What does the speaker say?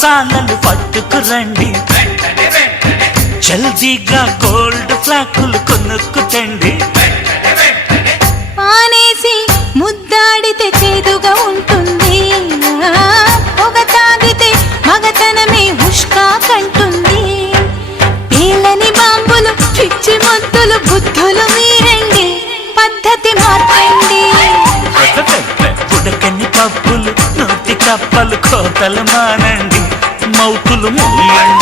మసాలాలు పట్టుకురండి, జల్దీగా గోల్డ్ ఫ్లాకులు కొనుక్కుతండి. పానేసి ముద్దాడితే చేదుగా ఉంటుంది, పొగ తాగితే మగతనమే హుష్కా కంటుంది. పేలని బాంబులు పిచ్చి ముద్దులు బుద్ధులు మీరండి, పద్ధతి మార్చండి. ఉడకని పప్పులు నోటి కప్పలు కోతలు మానండి, మౌతులు మూయండి.